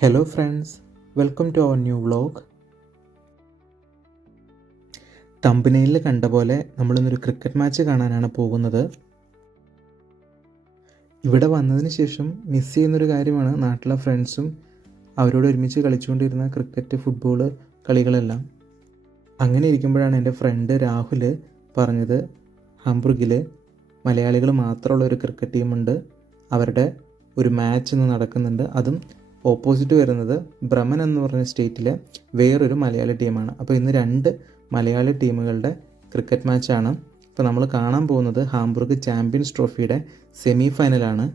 Hello friends, welcome to our new vlog. തമ്പനെയിലിൽ കണ്ട പോലെ നമ്മളിന്നൊരു cricket match കാണാനാണ് പോകുന്നത്. ഇവിടെ വന്നതിന് ശേഷം മിസ് ചെയ്യുന്നൊരു കാര്യമാണ് നാട്ടിലെ ഫ്രണ്ട്സും അവരോട് ഒരുമിച്ച് കളിച്ചുകൊണ്ടിരുന്ന ക്രിക്കറ്റ്, ഫുട്ബോൾ കളികളെല്ലാം. അങ്ങനെ ഇരിക്കുമ്പോഴാണ് എൻ്റെ ഫ്രണ്ട് രാഹുൽ പറഞ്ഞത് ഹാംബുർഗിൽ മലയാളികൾ മാത്രമുള്ള ഒരു ക്രിക്കറ്റ് ടീമുണ്ട്, അവരുടെ ഒരു മാച്ച് ഇന്ന് നടക്കുന്നുണ്ട്. അതും ഓപ്പോസിറ്റ് വരുന്നത് ബ്രമൻ എന്ന് പറഞ്ഞ സ്റ്റേറ്റിലെ വേറൊരു മലയാളി ടീമാണ്. അപ്പോൾ ഇന്ന് രണ്ട് മലയാളി ടീമുകളുടെ ക്രിക്കറ്റ് മാച്ചാണ്. ഇപ്പോൾ നമ്മൾ കാണാൻ പോകുന്നത് ഹാംബുർഗ് ചാമ്പ്യൻസ് ട്രോഫിയുടെ സെമി ഫൈനലാണ്.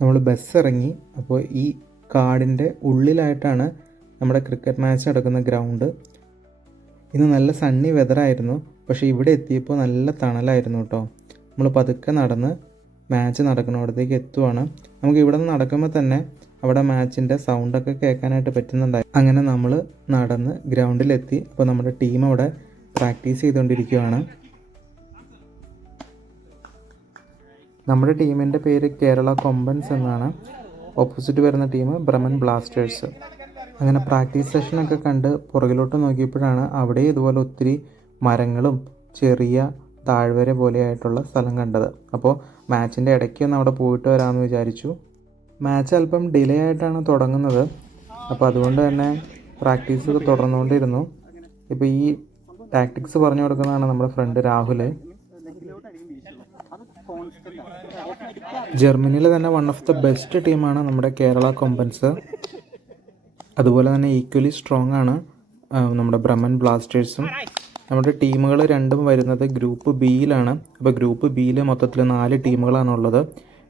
നമ്മൾ ബസ് ഇറങ്ങി. അപ്പോൾ ഈ കാടിൻ്റെ ഉള്ളിലായിട്ടാണ് നമ്മുടെ ക്രിക്കറ്റ് മാച്ച് നടക്കുന്ന ഗ്രൗണ്ട്. ഇന്ന് നല്ല സണ്ണി വെതറായിരുന്നു, പക്ഷേ ഇവിടെ എത്തിയപ്പോൾ നല്ല തണലായിരുന്നു കേട്ടോ. നമ്മൾ പതുക്കെ നടന്ന് മാച്ച് നടക്കുന്നിടത്തേക്ക് എത്തുവാണ്. നമുക്ക് ഇവിടെ നിന്ന് നടക്കുമ്പോൾ തന്നെ അവിടെ മാച്ചിൻ്റെ സൗണ്ടൊക്കെ കേൾക്കാനായിട്ട് പറ്റുന്നുണ്ടായി. അങ്ങനെ നമ്മൾ നടന്ന് ഗ്രൗണ്ടിലെത്തി. അപ്പോൾ നമ്മുടെ ടീം അവിടെ പ്രാക്ടീസ് ചെയ്തുകൊണ്ടിരിക്കുകയാണ്. നമ്മുടെ ടീമിൻ്റെ പേര് കേരള കൊമ്പൻസ് എന്നാണ്. ഓപ്പോസിറ്റ് വരുന്ന ടീം ബ്രമൻ ബ്ലാസ്റ്റേഴ്സ്. അങ്ങനെ പ്രാക്ടീസ് സെഷനൊക്കെ കണ്ട് പുറകിലോട്ട് നോക്കിയപ്പോഴാണ് അവിടെ ഇതുപോലെ ഒത്തിരി മരങ്ങളും ചെറിയ താഴ്വര പോലെയായിട്ടുള്ള സ്ഥലം കണ്ടത്. അപ്പോൾ മാച്ചിൻ്റെ ഇടയ്ക്കൊന്ന് അവിടെ പോയിട്ട് വരാമെന്ന് വിചാരിച്ചു. മാച്ച് അല്പം ഡിലേ ആയിട്ടാണ് തുടങ്ങുന്നത്, അപ്പോൾ അതുകൊണ്ട് തന്നെ പ്രാക്ടീസ് തുടർന്നുകൊണ്ടിരുന്നു. ഇപ്പോൾ ഈ ടാക്ടിക്സ് പറഞ്ഞു കൊടുക്കുന്നതാണ് നമ്മുടെ ഫ്രണ്ട് രാഹുൽ. ജർമ്മനിയിൽ തന്നെ വൺ ഓഫ് ദ ബെസ്റ്റ് ടീമാണ് നമ്മുടെ കേരള കൊമ്പൻസ്. അതുപോലെ തന്നെ ഈക്വലി സ്ട്രോങ് ആണ് നമ്മുടെ ബ്രമൻ ബ്ലാസ്റ്റേഴ്സും. നമ്മുടെ ടീമുകൾ രണ്ടും വരുന്നത് ഗ്രൂപ്പ് ബിയിലാണ്. അപ്പോൾ ഗ്രൂപ്പ് ബിയിൽ മൊത്തത്തിൽ 4 ടീമുകളാണുള്ളത്.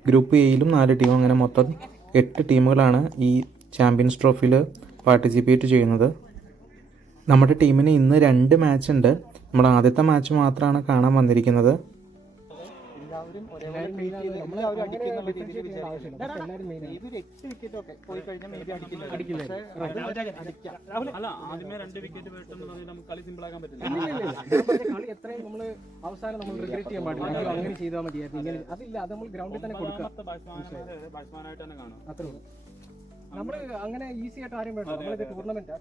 ഗ്രൂപ്പ് എയിലും 4 ടീം, അങ്ങനെ മൊത്തം 8 ടീമുകളാണ് ഈ ചാമ്പ്യൻസ് ട്രോഫിയിൽ പാർട്ടിസിപ്പേറ്റ് ചെയ്യുന്നത്. നമ്മുടെ ടീമിന് ഇന്ന് 2 മാച്ച് ഉണ്ട്. നമ്മൾ ആദ്യത്തെ മാച്ച് മാത്രമാണ് കാണാൻ വന്നിരിക്കുന്നത്. അവസാനം നമ്മൾ റിഗ്രറ്റ് ചെയ്യാൻ പാടില്ല, അങ്ങനെ ചെയ്താൽ മതിയായിരുന്നു, ഇങ്ങനെ അതില്ല, അത് നമ്മൾ ഗ്രൗണ്ടിൽ തന്നെ കൊടുക്കുക. അത്രേ ഉള്ളൂ. നമ്മൾ അങ്ങനെ ഈസി ആയിട്ട് ആരും വേണ്ട. നമ്മളിത് ടൂർണമെന്റ്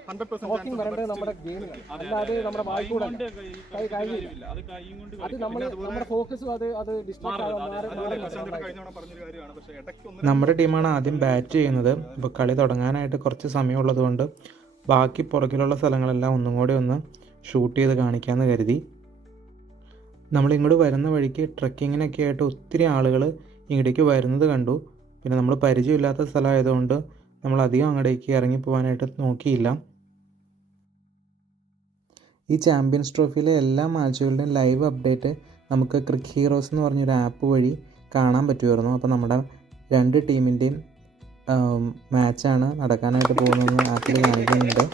നമ്മുടെ ടോക്കിംഗ് വരേണ്ടത് നമ്മുടെ ഗെയിമിലാണ്, അല്ലാതെ നമ്മുടെ വായിക്കൂടെ കഴിഞ്ഞില്ല. അത് നമ്മുടെ ഫോക്കസും അത് ഡിസ്ട്രാക്ട് നമ്മുടെ ടീമാണ് ആദ്യം ബാറ്റ് ചെയ്യുന്നത്. ഇപ്പോൾ കളി തുടങ്ങാനായിട്ട് കുറച്ച് സമയമുള്ളതുകൊണ്ട് ബാക്കി പുറകിലുള്ള സ്ഥലങ്ങളെല്ലാം ഒന്നും കൂടി ഒന്ന് ഷൂട്ട് ചെയ്ത് കാണിക്കാമെന്ന് കരുതി. നമ്മളിങ്ങോട്ട് വരുന്ന വഴിക്ക് ട്രക്കിങ്ങിനൊക്കെ ആയിട്ട് ഒത്തിരി ആളുകൾ ഇങ്ങോട്ടേക്ക് വരുന്നത് കണ്ടു. പിന്നെ നമ്മൾ പരിചയമില്ലാത്ത സ്ഥലമായതുകൊണ്ട് നമ്മൾ അധികം അങ്ങോട്ടേക്ക് ഇറങ്ങിപ്പോകാനായിട്ട് നോക്കിയില്ല. ഈ ചാമ്പ്യൻസ് ട്രോഫിയിലെ എല്ലാ മാച്ചുകളുടെയും ലൈവ് അപ്ഡേറ്റ് നമുക്ക് ക്രിക്ക് ഹീറോസ് എന്ന് പറഞ്ഞൊരു ആപ്പ് വഴി കാണാൻ പറ്റുമായിരുന്നു. അപ്പോൾ നമ്മുടെ 2 ടീമിൻ്റെയും മാച്ചാണ് നടക്കാനായിട്ട് പോകുന്നതെന്ന് ആപ്പിൽ കാണിക്കുന്നുണ്ട്.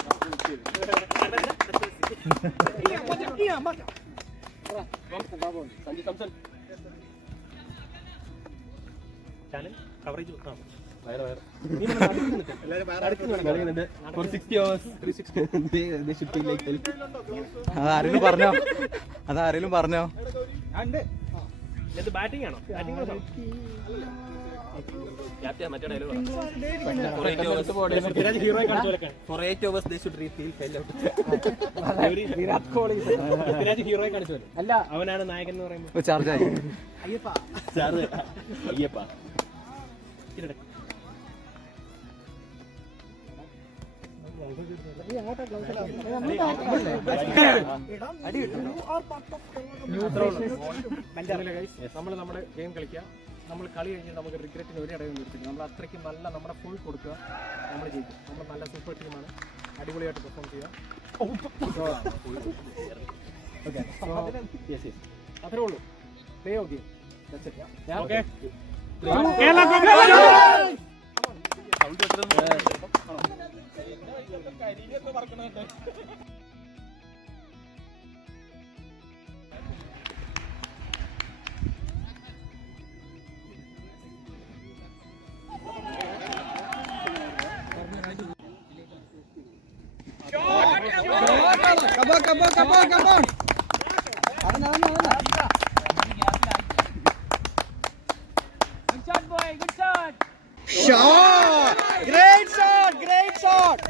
അതാരെങ്കിലും പറഞ്ഞോ? ബാറ്റിംഗ് ആണോ? അല്ല, അവനാണ് നായകൻ എന്ന് പറയുമ്പോൾ ചാർജായി നമ്മൾ നമ്മുടെ ഗെയിം കളിക്കുക. നമ്മൾ കളി കഴിഞ്ഞിട്ട് നമുക്ക് റിഗ്രറ്റിന് ഒരു ഇടയും നിർത്തിക്കും. നമ്മൾ അത്രയ്ക്ക് നല്ല നമ്മുടെ ഫുൾ കൊടുക്കുക, നമ്മൾ ജയിക്കും. നമ്മൾ നല്ല സൂപ്പർ ടീമാണ്, അടിപൊളിയായിട്ട് പെർഫോം ചെയ്യുക. അത്രേ ഉള്ളൂ. Play off game. Come on. Shot! Great shot! Great shot!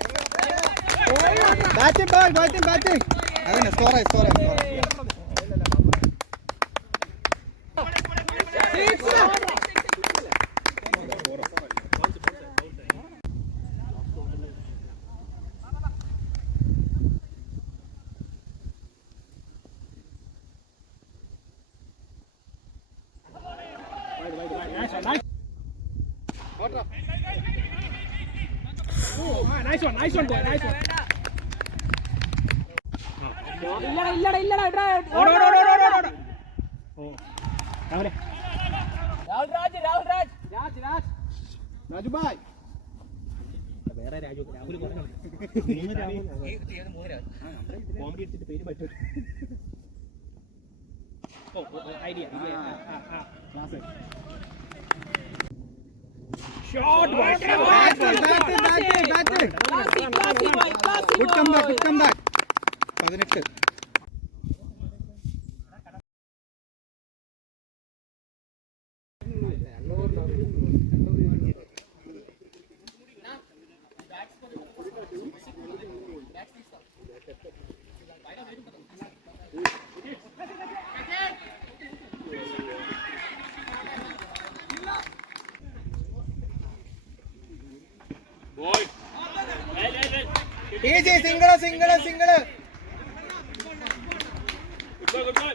Batting ball, batting, batting. Adane, score, score, score. Nice one, boy. Nice one. Raju bhai. വേറെ രാഹുൽ പറഞ്ഞു കോമഡി എടുത്തിട്ട് പേര് പറ്റും. Idea shot Good comeback, good comeback. 18. Easy, single. Good goal.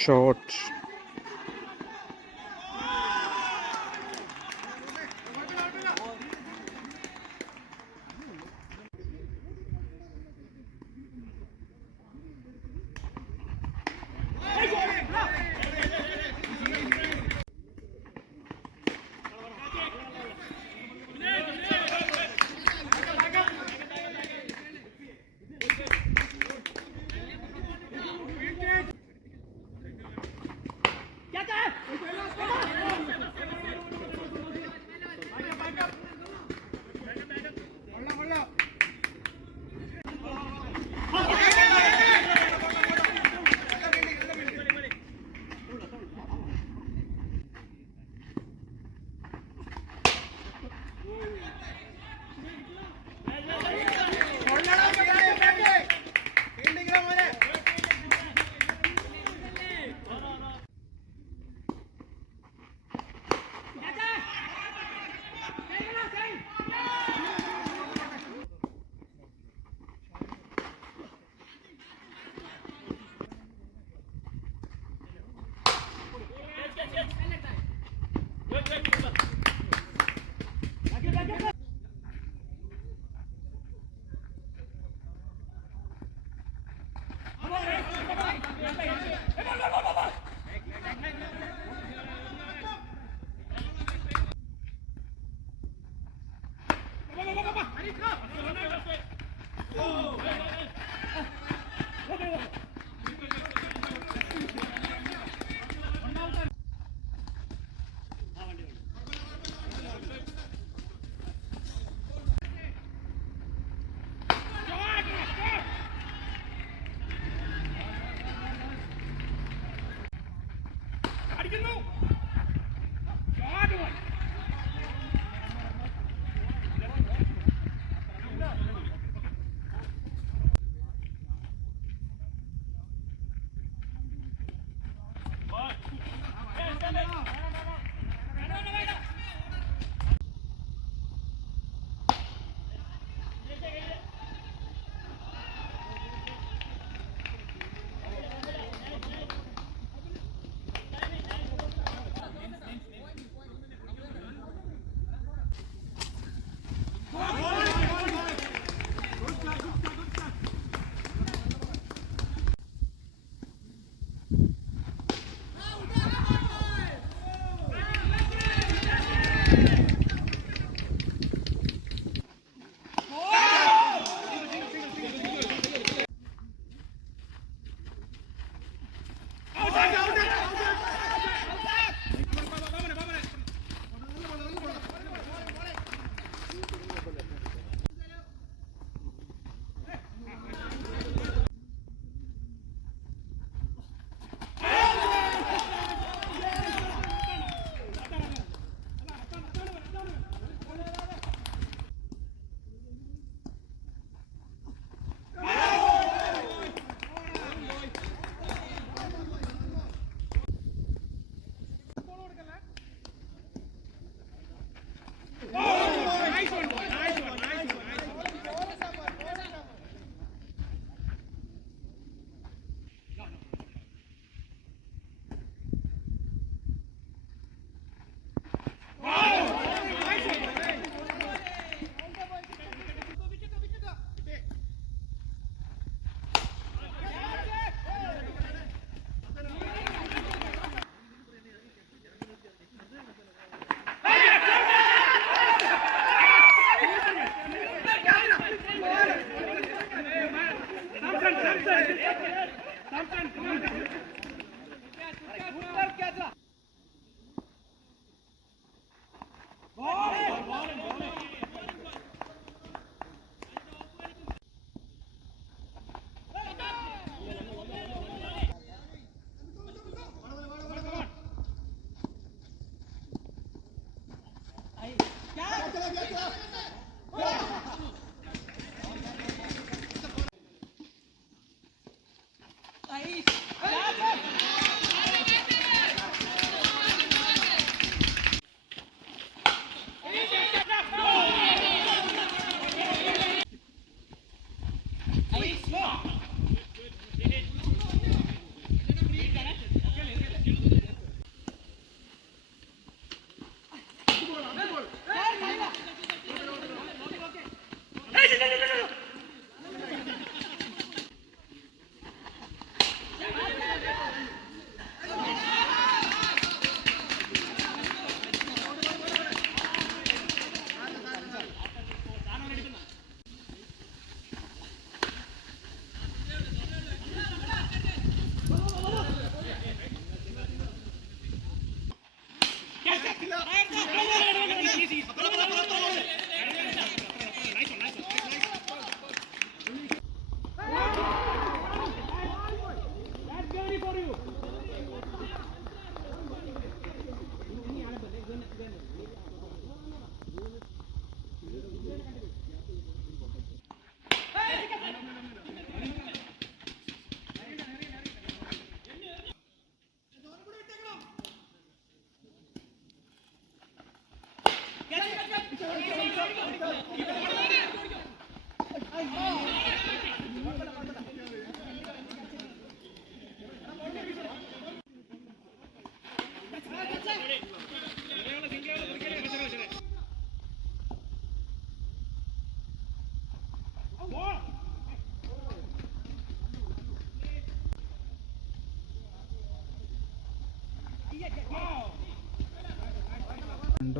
Shot. 2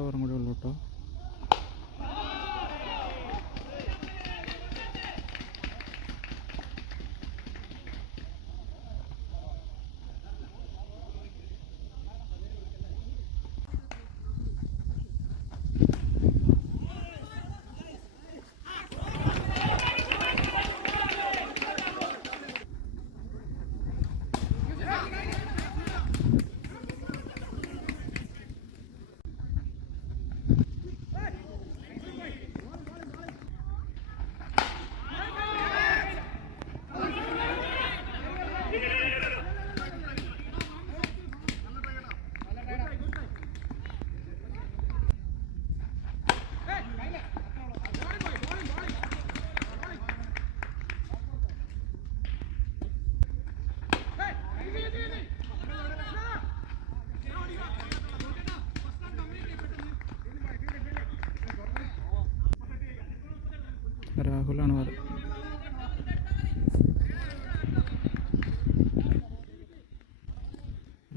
ഓവറും കൂടി ഉള്ളൂ കേട്ടോ.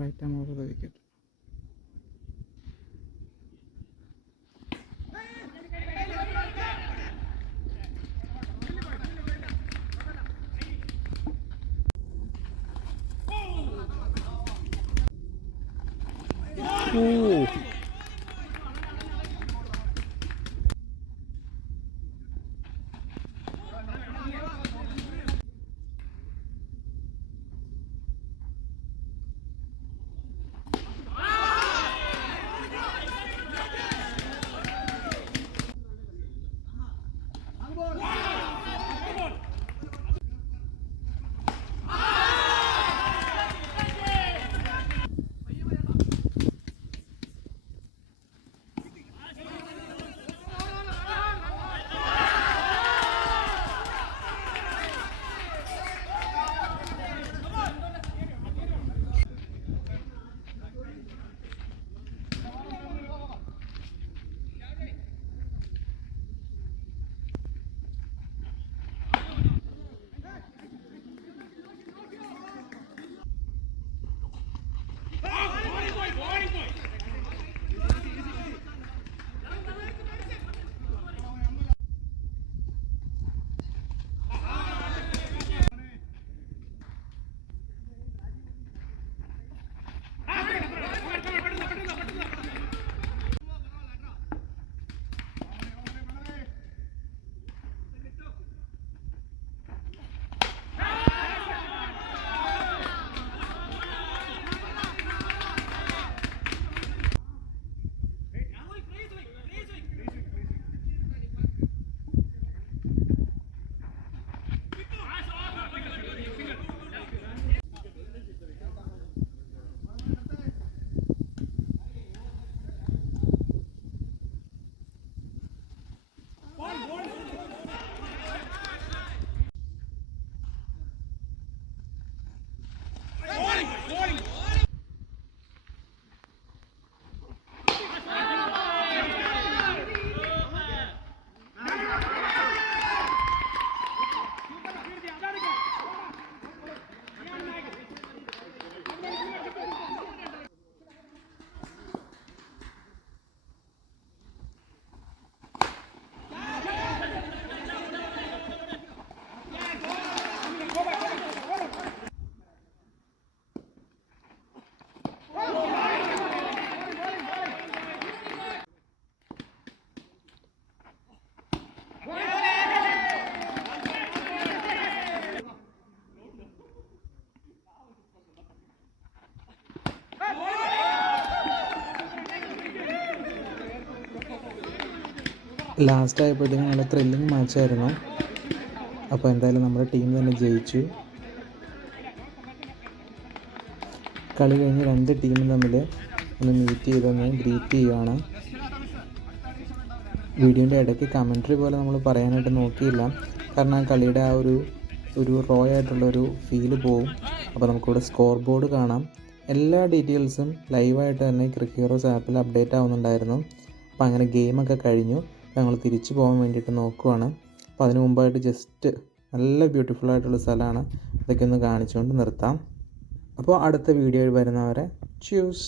right arm over the wicket. Oh. Last ആയപ്പോഴത്തേക്കും നല്ല ത്രില്ലിങ് മാച്ചായിരുന്നു. അപ്പോൾ എന്തായാലും നമ്മുടെ ടീം തന്നെ ജയിച്ചു. കളി കഴിഞ്ഞ് രണ്ട് ടീമും തമ്മിൽ ഒന്ന് മീറ്റ് ചെയ്തൊന്ന് ഗ്രീറ്റ് ചെയ്യുകയാണ്. വീഡിയോൻ്റെ ഇടയ്ക്ക് കമൻട്രി പോലെ നമ്മൾ പറയാനായിട്ട് നോക്കിയില്ല, കാരണം ആ കളിയുടെ ആ ഒരു റോ ആയിട്ടുള്ളൊരു ഫീല് പോവും. അപ്പോൾ നമുക്കിവിടെ സ്കോർ ബോർഡ് കാണാം. എല്ലാ ഡീറ്റെയിൽസും ലൈവായിട്ട് തന്നെ ക്രിക്ക് ഹീറോസ് ആപ്പിൽ അപ്ഡേറ്റ് ആവുന്നുണ്ടായിരുന്നു. അപ്പോൾ അങ്ങനെ ഗെയിമൊക്കെ കഴിഞ്ഞു. ഞങ്ങൾ തിരിച്ചു പോകാൻ വേണ്ടിയിട്ട് നോക്കുവാണ്. അപ്പോൾ അതിന് മുമ്പായിട്ട് ജസ്റ്റ് നല്ല ബ്യൂട്ടിഫുൾ ആയിട്ടുള്ള സ്ഥലമാണ്, അതൊക്കെ ഒന്ന് കാണിച്ചുകൊണ്ട് നിർത്താം. അപ്പോൾ അടുത്ത വീഡിയോയിൽ വരുന്നവരെ ച്യൂസ്.